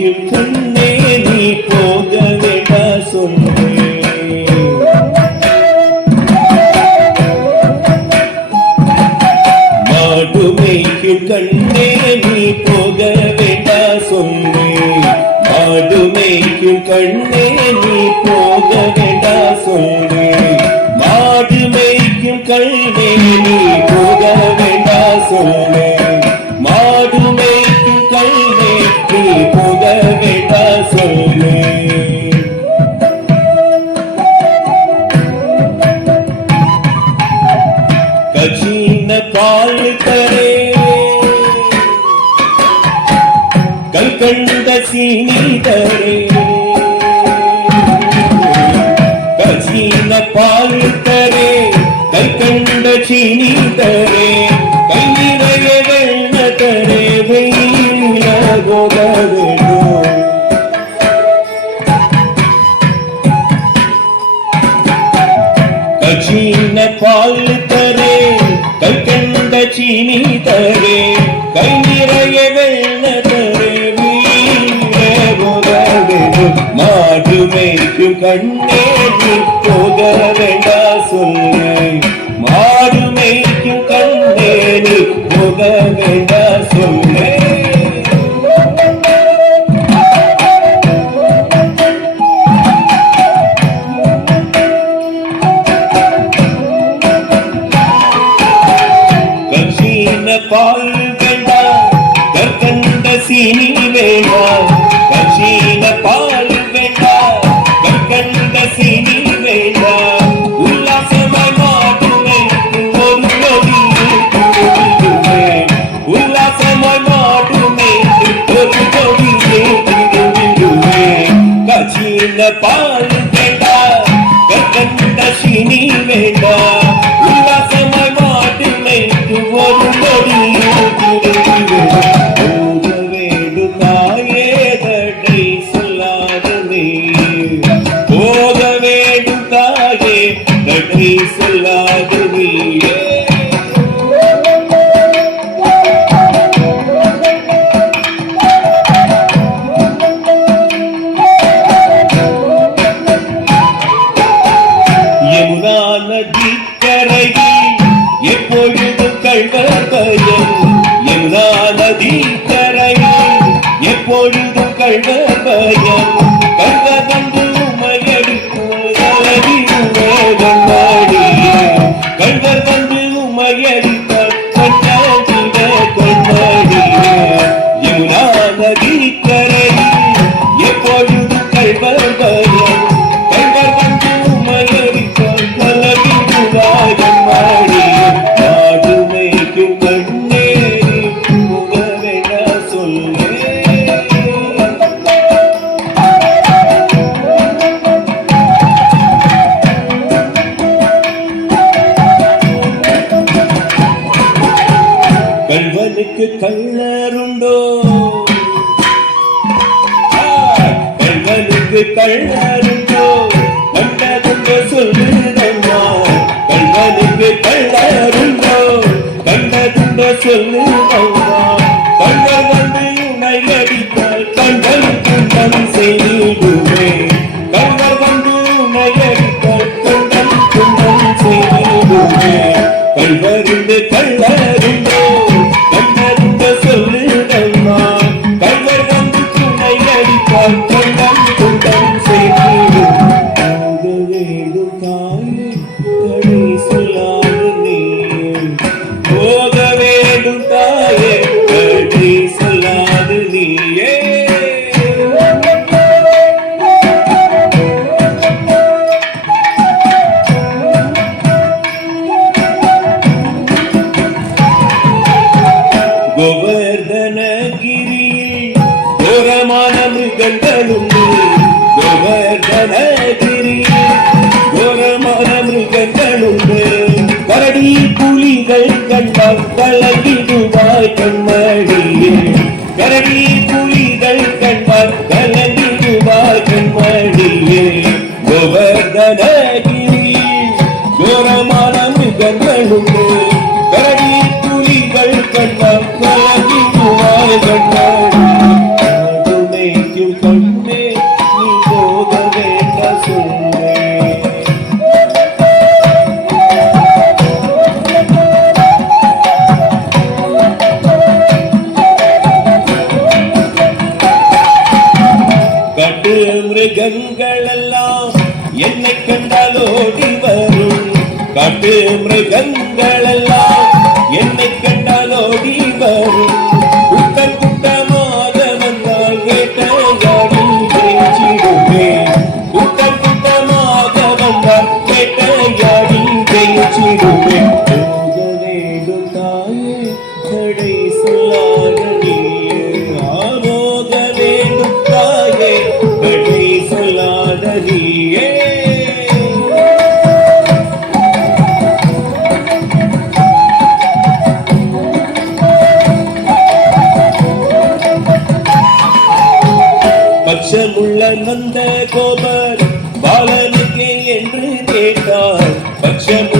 மேய்க்கும் கண்ணே நீ போக வேண்டா சொன்னேன். மாடு மேய்க்கும் கண்ணே நீ போக வேண்டா சொன்னேன். மாடு மேய்க்கும் கண்ணே நீ போக வேண்டா சொன்னேன். மாடு மேய்க்கும் கண்ணே நீ போக வேண்டா சொன்னேன். மாடு மேய்க்கும் கண்ணே நீ போக வேண்டா சொன்னேன். கஜீன பால் தரே கல்கண்ட சீனி தரே. கஜீன பால் தரே கல்கண்ட சீனி தரே. கை நிறைய வெள்ள தரே வெயில போக வேண்டும். கஜீன பால் தரே கல்கண்ட சீனி தரே. கை நிறைய வெள்ள தரே வீர போக வேண்டும். மாடு மேய்க்கும் கண்ணே நீ போக வேண்டா சொன்னேன். மாடு மேய்க்கும் கண்ணே நீ போக வேண்டா சொன்னேன். பால் வேண்டா கற்கண்ட சீனி வேண்டா. கட்சியில பால் வேண்டா கற்கண்ட சீனி வேண்டா. உல்லாசமாய் மாடு மேய்க்கும் ஒரு நொடியே. உல்லாசமாய் மாடு மேய்க்கும் ஒரு நொடியே. கட்சியில பால் வேண்டா கற்கண்ட சீனி வேண்டா. உல்லாசமாய் மாடு மேய்க்கும் ஒரு சொல்லாது நீயே. யமுனா நதி கரையில் எப்பொழுதும் கள்வர் பயம். யமுனா நதி கரையில் எப்பொழுதும் கள்வர் பயம். கள்வர் வந்து உமையடிக்கும் கள்வர் வந்து உமையடித்தால் கண்ணாடிட கொண்டாடிய. யமுனா நதி கரையில் எப்பொழுதும் கள்வர் பயம். கள்வர் வந்து உமையடித்தால் கலகிடுவாயம் மாடிய. மாடு மேய்க்கும் கண்ணே போக வேண்டா சொல்லே. கள்வனுக்கு கள்ளருண்டோ. கள்வனுக்கு கள்ளருண்டோ கண்டதுண்டோ சொல்லுதம்மா. கள்வனுக்கு கள்ளருண்டோ கண்டதுண்டோ சொல்லுதம்மா. கள்வர் வந்து உன்னை அடித்தால் கண்கள் குண்டம் செய்திடுவே. கள்வர் வந்து உன்னை அடித்தால் கண்கள் குண்டம் செய்திடுவே. கள்வருந்து கள்ளருண்டோ கள்வர் வந்து துணை அடித்தால் கண்டம் குண்டம் செய்திடும். போக வேண்டும் தாயே தடை சொல்லாது நீயே. போக வேண்டும் தாயே தடை சொல்லாது நீயே. கோவர்தனகிரியில் கோரமான மிருகங்களுண்டு. கோவர்தனகிரியில் கோரமான மிருகங்களுண்டு. கரடி புலிகள் கண்டால் கலங்கிடுவாய் கண்மணியே. கரடி புலிகள் கண்டால் கலங்கிடுவாய் கண்மணியே. கோவர்தனகிரியில் கோரமான மிருகங்களுண்டு. கரடி புலிகள் கண்டால் கலங்கிடுவாய் கண்மணியே. மிருகங்கள் எல்லாம் என்னை கண்டால் ஓடி வரும். காட்டு மிருகங்கள் எல்லாம் என்னை கண்டால் ஓடி வரும். கூட்டம் கூட்டமாக வந்தால் வேட்டையாடி ஜெயிச்சிடுவேன். கூட்டம் கூட்டமாக வந்தால் வேட்டையாடி ஜெயிச்சிடுவேன். போக வேண்டும் தாயே தடை சொல்லாத நீயே. போக வேண்டும் தாயே தடை சொல்லாத நீயே. பட்சமுள்ள நந்த கோபர் பாலனுக்கே என்று கேட்டார். பட்சம்